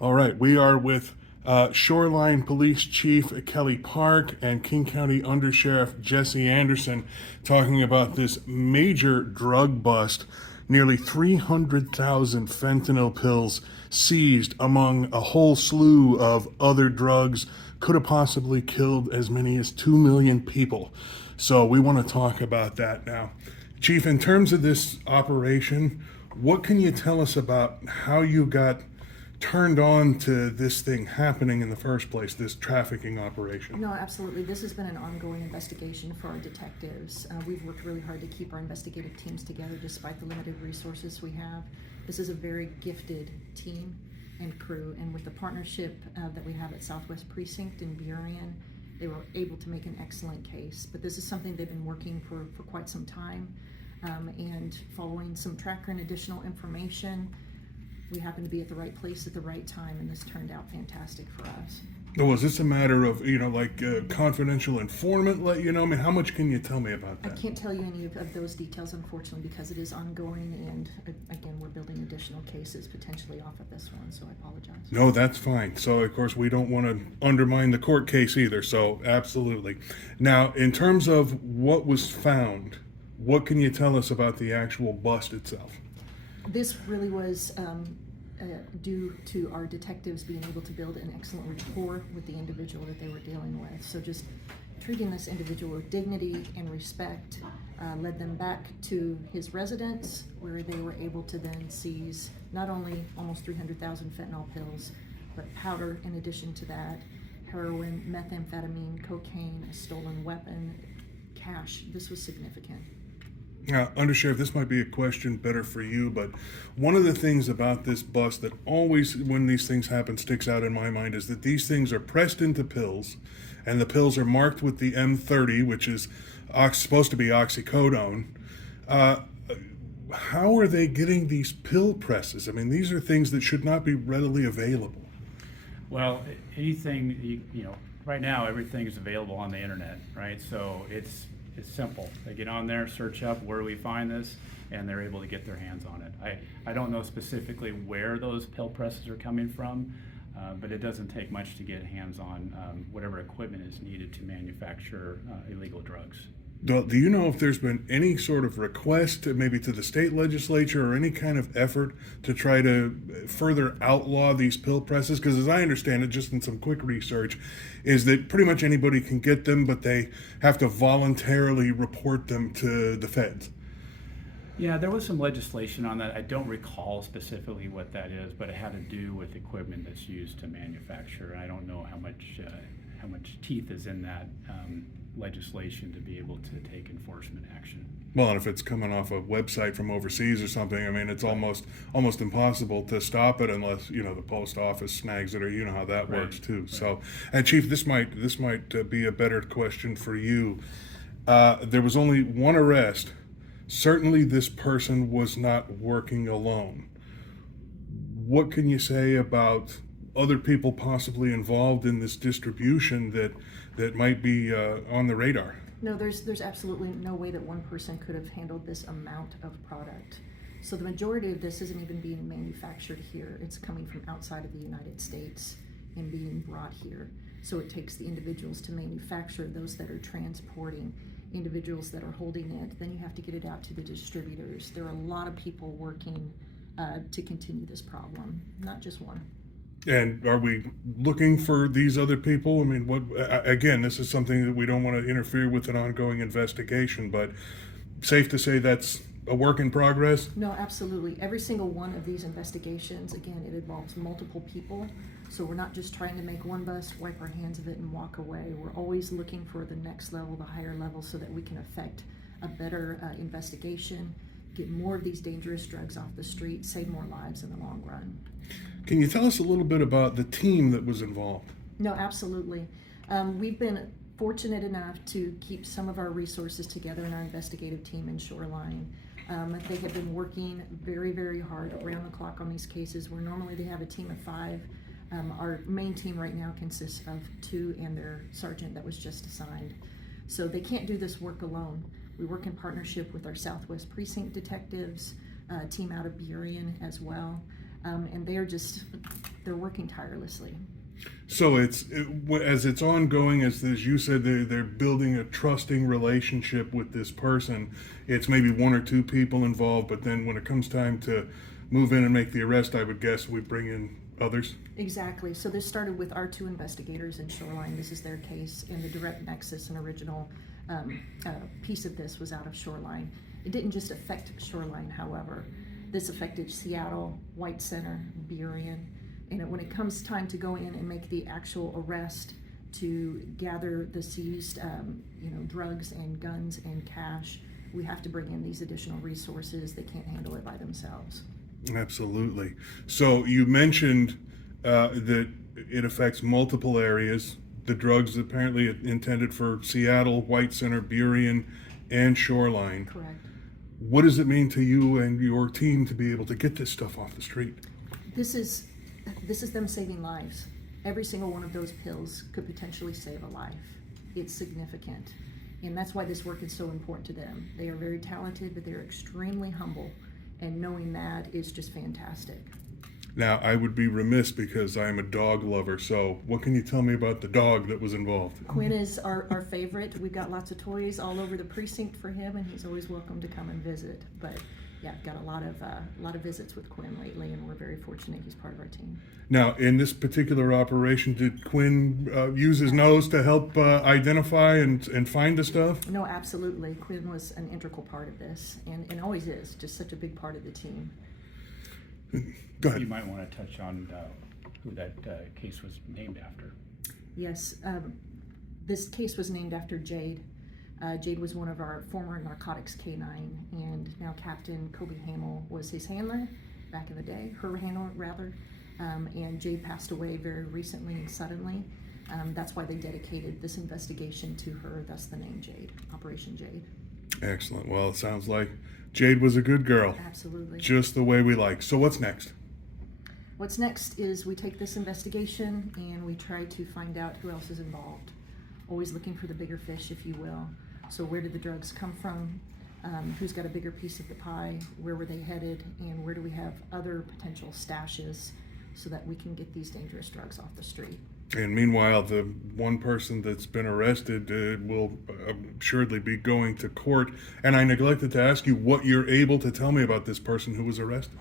All right, we are with Shoreline Police Chief Kelly Park and King County Undersheriff Jesse Anderson talking about this major drug bust. Nearly 300,000 fentanyl pills seized among a whole slew of other drugs. Could have possibly killed as many as 2 million people. So we want to talk about that now. Chief, in terms of this operation, what can you tell us about how you got turned on to this thing happening in the first place, this trafficking operation? No, absolutely. This has been an ongoing investigation for our detectives. We've worked really hard to keep our investigative teams together despite the limited resources we have. This is a very gifted team and crew, and with the partnership that we have at Southwest Precinct in Burien, they were able to make an excellent case. But this is something they've been working for quite some time, and following some tracker and additional information, we happened to be at the right place at the right time, and this turned out fantastic for us. Oh, is this a matter of, like a confidential informant let you know? I mean, how much can you tell me about I that? can't tell you any of those details, unfortunately, because it is ongoing, and again, we're building additional cases potentially off of this one, so I apologize. No, that's fine. So, of course, we don't want to undermine the court case either, so absolutely. Now, in terms of what was found, what can you tell us about the actual bust itself? This really was due to our detectives being able to build an excellent rapport with the individual that they were dealing with. So just treating this individual with dignity and respect led them back to his residence, where they were able to then seize not only almost 300,000 fentanyl pills, but powder in addition to that, heroin, methamphetamine, cocaine, a stolen weapon, cash. This was significant. Now, Undersheriff, this might be a question better for you, but one of the things about this bust that always, when these things happen, sticks out in my mind is that these things are pressed into pills, and the pills are marked with the M30, which is supposed to be oxycodone. How are they getting these pill presses? I mean, these are things that should not be readily available. Well, anything, right now everything is available on the internet, right? So it's simple. They get on there, search up where do we find this, and they're able to get their hands on it. I don't know specifically where those pill presses are coming from, but it doesn't take much to get hands on whatever equipment is needed to manufacture illegal drugs. Do you know if there's been any sort of request, maybe to the state legislature, or any kind of effort to try to further outlaw these pill presses? Because as I understand it, just in some quick research, is that pretty much anybody can get them, but they have to voluntarily report them to the feds. Yeah, there was some legislation on that. I don't recall specifically what that is, but it had to do with equipment that's used to manufacture. I don't know how much teeth is in that legislation to be able to take enforcement action. Well, and if it's coming off a website from overseas or something, I mean, it's almost impossible to stop it unless the post office snags it, or you know how that works too. Right. So, and Chief, this might be a better question for you. There was only one arrest. Certainly, this person was not working alone. What can you say about other people possibly involved in this distribution that might be on the radar? No, there's absolutely no way that one person could have handled this amount of product. So the majority of this isn't even being manufactured here. It's coming from outside of the United States and being brought here. So it takes the individuals to manufacture, those that are transporting, individuals that are holding it. Then you have to get it out to the distributors. There are a lot of people working to continue this problem, not just one. And are we looking for these other people? I mean, again, this is something that we don't want to interfere with an ongoing investigation, but safe to say that's a work in progress? No, absolutely. Every single one of these investigations, again, it involves multiple people. So we're not just trying to make one bust, wipe our hands of it, and walk away. We're always looking for the next level, the higher level, so that we can effect a better investigation, get more of these dangerous drugs off the street, save more lives in the long run. Can you tell us a little bit about the team that was involved? No, absolutely. We've been fortunate enough to keep some of our resources together in our investigative team in Shoreline. They have been working very, very hard around the clock on these cases, where normally they have a team of 5. Our main team right now consists of 2 and their sergeant that was just assigned. So they can't do this work alone. We work in partnership with our Southwest Precinct detectives, team out of Burien as well. And they're working tirelessly. So as it's ongoing, as you said, they're building a trusting relationship with this person. It's maybe one or two people involved, but then when it comes time to move in and make the arrest, I would guess we bring in others. Exactly. So this started with our two investigators in Shoreline. This is their case, and the direct nexus and original piece of this was out of Shoreline. It didn't just affect Shoreline, however. This affected Seattle, White Center, Burien. And when it comes time to go in and make the actual arrest to gather the seized drugs and guns and cash, we have to bring in these additional resources. They can't handle it by themselves. Absolutely. So you mentioned that it affects multiple areas. The drugs apparently intended for Seattle, White Center, Burien, and Shoreline. Correct. What does it mean to you and your team to be able to get this stuff off the street? This is them saving lives. Every single one of those pills could potentially save a life. It's significant. And that's why this work is so important to them. They are very talented, but they're extremely humble. And knowing that is just fantastic. Now, I would be remiss because I'm a dog lover, so what can you tell me about the dog that was involved? Quinn is our favorite. We've got lots of toys all over the precinct for him, and he's always welcome to come and visit. But yeah, got a lot of visits with Quinn lately, and we're very fortunate he's part of our team. Now, in this particular operation, did Quinn use his nose to help identify and find the stuff? No, absolutely. Quinn was an integral part of this, and always is, just such a big part of the team. Go ahead. You might want to touch on who that case was named after. Yes, this case was named after Jade. Jade was one of our former narcotics K9, and now Captain Kobe Hamill was his handler back in the day, her handler rather, and Jade passed away very recently and suddenly. That's why they dedicated this investigation to her, thus the name Jade, Operation Jade. Excellent. Well, it sounds like Jade was a good girl. Absolutely. Just the way we like. So what's next? What's next is we take this investigation and we try to find out who else is involved. Always looking for the bigger fish, if you will. So where did the drugs come from? Who's got a bigger piece of the pie? Where were they headed? And where do we have other potential stashes so that we can get these dangerous drugs off the street? And meanwhile, the one person that's been arrested will assuredly be going to court. And I neglected to ask you what you're able to tell me about this person who was arrested.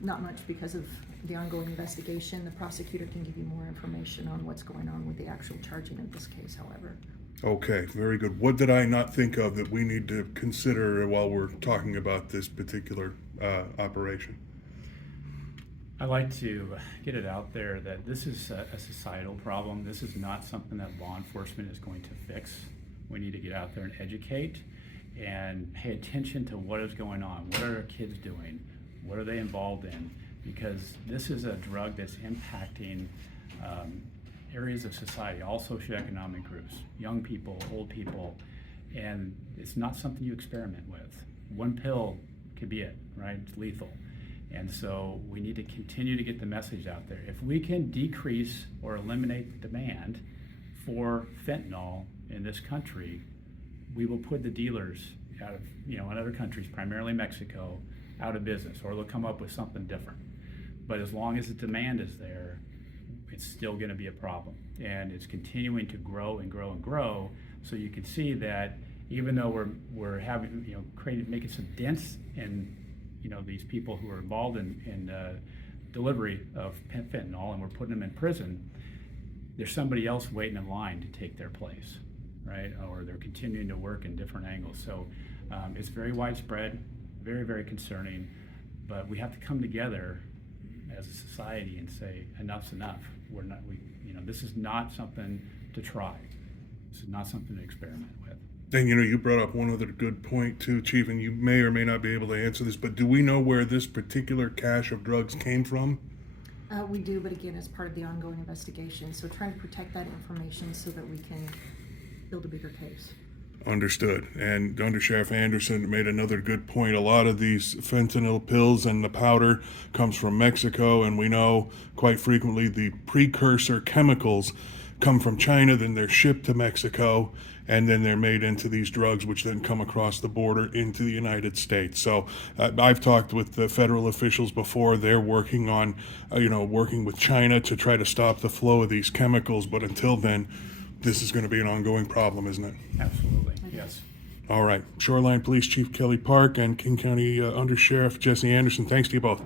Not much because of the ongoing investigation. The prosecutor can give you more information on what's going on with the actual charging of this case, however. Okay, very good. What did I not think of that we need to consider while we're talking about this particular operation? I like to get it out there that this is a societal problem. This is not something that law enforcement is going to fix. We need to get out there and educate and pay attention to what is going on. What are our kids doing? What are they involved in? Because this is a drug that's impacting areas of society, all socioeconomic groups, young people, old people, and it's not something you experiment with. One pill could be it, right? It's lethal. And so we need to continue to get the message out there. If we can decrease or eliminate the demand for fentanyl in this country, we will put the dealers out of, in other countries, primarily Mexico, out of business, or they'll come up with something different. But as long as the demand is there, it's still going to be a problem. And it's continuing to grow and grow and grow. So you can see that even though we're having, making some dents in these people who are involved in delivery of fentanyl, and we're putting them in prison, there's somebody else waiting in line to take their place, right? Or they're continuing to work in different angles. So it's very widespread, very, very concerning, but we have to come together as a society and say, enough's enough. This is not something to try. This is not something to experiment with. And you brought up one other good point too, Chief, and you may or may not be able to answer this, but do we know where this particular cache of drugs came from? We do, but again, it's part of the ongoing investigation. So trying to protect that information so that we can build a bigger case. Understood. And Under Sheriff Anderson made another good point. A lot of these fentanyl pills and the powder comes from Mexico, and we know quite frequently the precursor chemicals come from China, then they're shipped to Mexico, and then they're made into these drugs, which then come across the border into the United States. So I've talked with the federal officials before. They're working on, working with China to try to stop the flow of these chemicals. But until then, this is going to be an ongoing problem, isn't it? Absolutely, yes. All right. Shoreline Police Chief Kelly Park and King County Under Sheriff Jesse Anderson, thanks to you both.